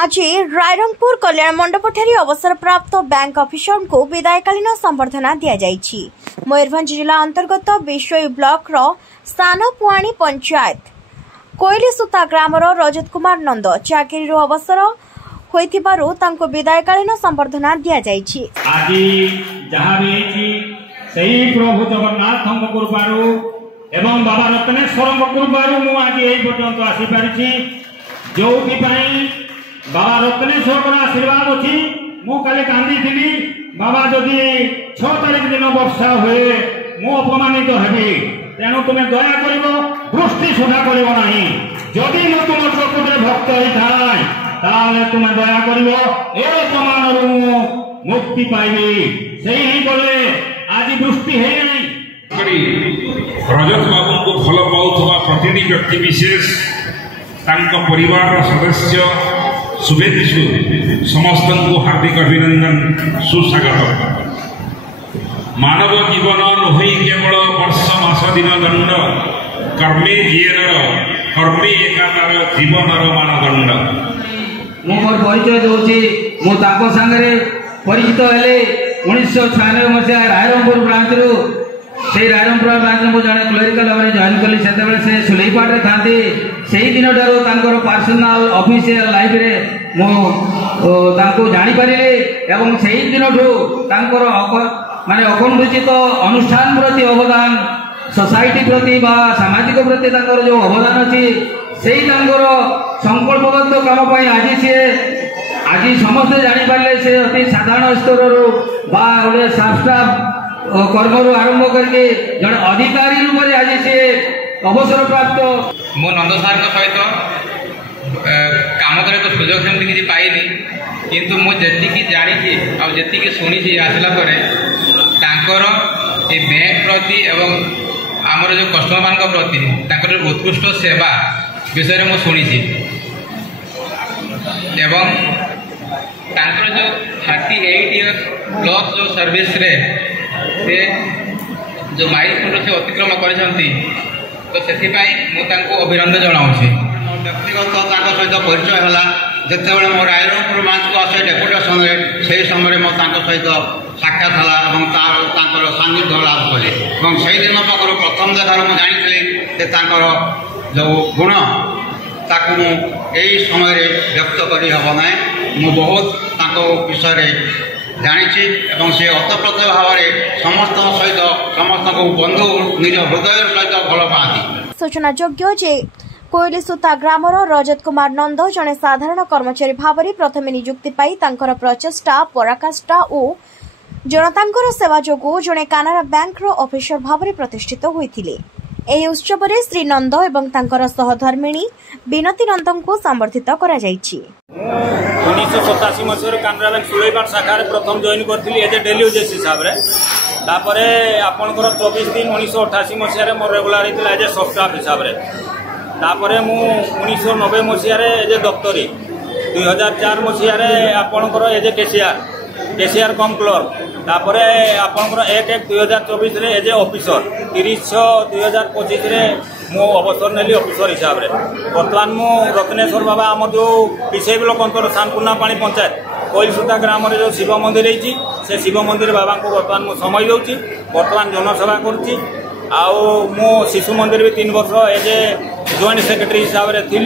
आज रायरंगपुर कल्याण मंडप ठारे अवसरप्राप्त बैंक अफिसर को विदायकालीन संबर्धना दि जाइछि। मयूरभंज जिला अंतर्गत विश्वई ब्लॉक रो सानपुआणी पंचायत कोइलीसुता ग्रामर रजत कुमार नंद चाकरी अवसर होइथिबारु तांको विदायकालीन संबर्धना दि जाइछि। आज जहाँ भी सही प्रभु जगन्नाथ कृपारू एवं बाबा रत्नेश्वर कृपारू मु आज यही पर्यंत आसी पारिछि। जो बाबा रत्नेश्वर आशीर्वाद अच्छी मु काली कांदी थी बाबा जदि 6 तारीख दिन वर्षा हुए मु अपमानित हेबी तेणु तुम्हें दया कर दृष्टि सुधा कर जदि मु तुम प्रकृति भक्त होता तुम्हें दया कर अपमान मुक्ति पाइबी से ही बोले आज दृष्टि है रजत बाबू को भल पाउथवा प्रतिनिधि व्यक्ति विशेष तांको परिवार सदस्य शुभेच्छु समस्त को हार्दिक अभिनंदन सुस्वागत। मानव जीवन नुहई केवल वर्ष मास दिन दंड कर्मे जीवन कर्मे एकाकार जीवन मानदंड। मोर परिचय दूसरी मुझे सांगे परिचित हेले 1996 मसीहा रायरंगपुर ब्रांच रु से रायरंगपुर ब्रांच में जड़े क्लरिकल भाव जॉइन कली से सुलेपाटे था से दिन ठार पर्सनाल ऑफिशियल लाइफ रे मु जानीपारे एवं से दिन माने अखंडित अनुष्ठान प्रति अवदान सोसाइटी प्रति सामाजिक प्रति जो अवदान अच्छी से संकल्पबद्ध काम आज सी आज समस्ते जानीपारे से अति साधारण स्तर गोटे स्टाफ कर्म आरंभ करके जड़े अधिकारी रूप में आज सी अवसर प्राप्त मो नंद सार सहित काम करे तो सुजोग सेमती किसी पाइनी किंतु मुझे जानी आजी शुणी आसला ए बैंक प्रति एवं आमर जो कस्टमर मान प्रति उत्कृष्ट सेवा विषय में शुणी एवं जो 38 इयर्स प्लस जो सर्विस रे से जो माइलस्टोन से अतिक्रम करछंती तो से अभिनंदन जनाऊँगी। व्यक्तिगत सहित परिचय है जिते मो रायरंगपुर ब्रांच को आसे डेपुटेशन से समय मो सहित साक्षात है सान्निध्य लाभ कली से दिन पाखर प्रथम देखार मुझे जानी जो गुण ताकू यही समय व्यक्त करना मु बहुत विषय जानी से अतप्रत भाव समस्त सहित समस्त बंधु निज हृदय सहित भल पाती। सूचनायोग्य जे कोइलीसुता ग्रामर रजत कुमार नंद जड़े साधारण कर्मचारी भाव में प्रथम नियुक्ति पाई तांकर प्रचेष्टा पराकाष्ठा और जनतांकर सेवा जोगु जड़े कानारा बैंक ऑफिसर भाव में प्रतिष्ठित होइथिले। एही उत्सव में श्री नंद एवं तांकर सहधर्मिणी बिनती नंद को संबर्धित करा जायछि। 1987 मसीह कानारा बैंक सुलेपाट शाखा प्रथम जॉइन करी एज ए डेली यूजेस हिसाब से तापर आपंकर 24/3/1988 मसीह मोर रेगुलर होता एज ए सब स्टाफ हिसाब से तापर मु 1990 मसीह एज ए दफ्तरी 2004 मसीह आपंकर as a KCR cum clerk तापर आपंकर 1/1/2024 एज ए ऑफिसर 30/6/2025 मो अवसर नेली ऑफिसर हिसाब से बर्तमान मु रत्नेश्वर बाबा आम जो विषय ब्लॉक अंतर सानपुना पानी पंचायत कोइलीसुता ग्राम जो शिव मंदिर होती से शिव मंदिर बाबा को बर्तमान मु समय दूसरी बर्तमान जनसेवा करुच्ची मो शिशु मंदिर भी 3 वर्ष एज ए जॉइंट सेक्रेटरी हिसाब से थी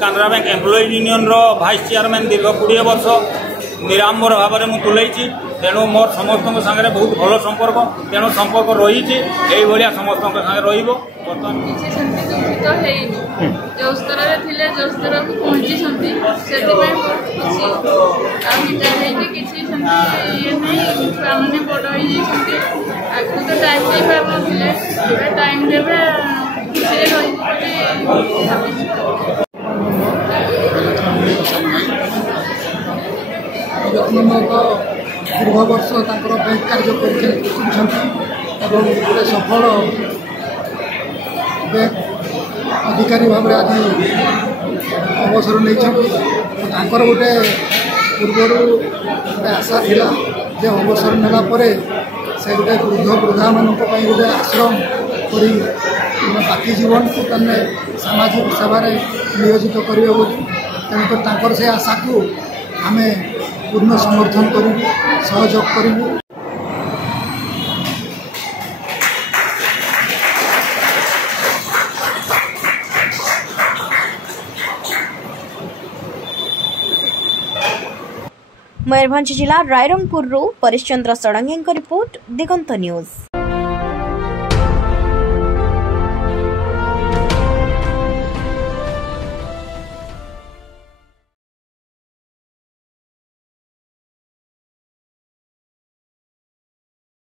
कानारा बैंक एम्प्लॉय यूनियन रो भाइस चेयरमैन दीर्घ 20 वर्ष निरांबर भाव में मुझे तुलैची तेणु मोर समस्त सागर बहुत भल संपर्क तेणु संपर्क रही भाया समस्त सागर जो स्तर जो स्तर को पहुंची से मैंने बड़ आगे तो टाइम दे पारे टाइम देवे दीर्घ वर्ष बैंक कार्य कर सफल बैंक अधिकारी भाव आज अवसर नहीं गोटे पूर्वर गोटे आशा थिला जे अवसर नेला से गोटे वृद्ध वृद्धा मान गोटे आश्रम कर बाकी जीवन को सामाजिक सेवा नियोजित कर तेणुकर तांकर से आशा को आम पूर्ण समर्थन करूँ सहयोग करूँ। मयूरभंज जिला रायरंगपुर परिश्चंद्र षडंगी रिपोर्ट दिगंत न्यूज।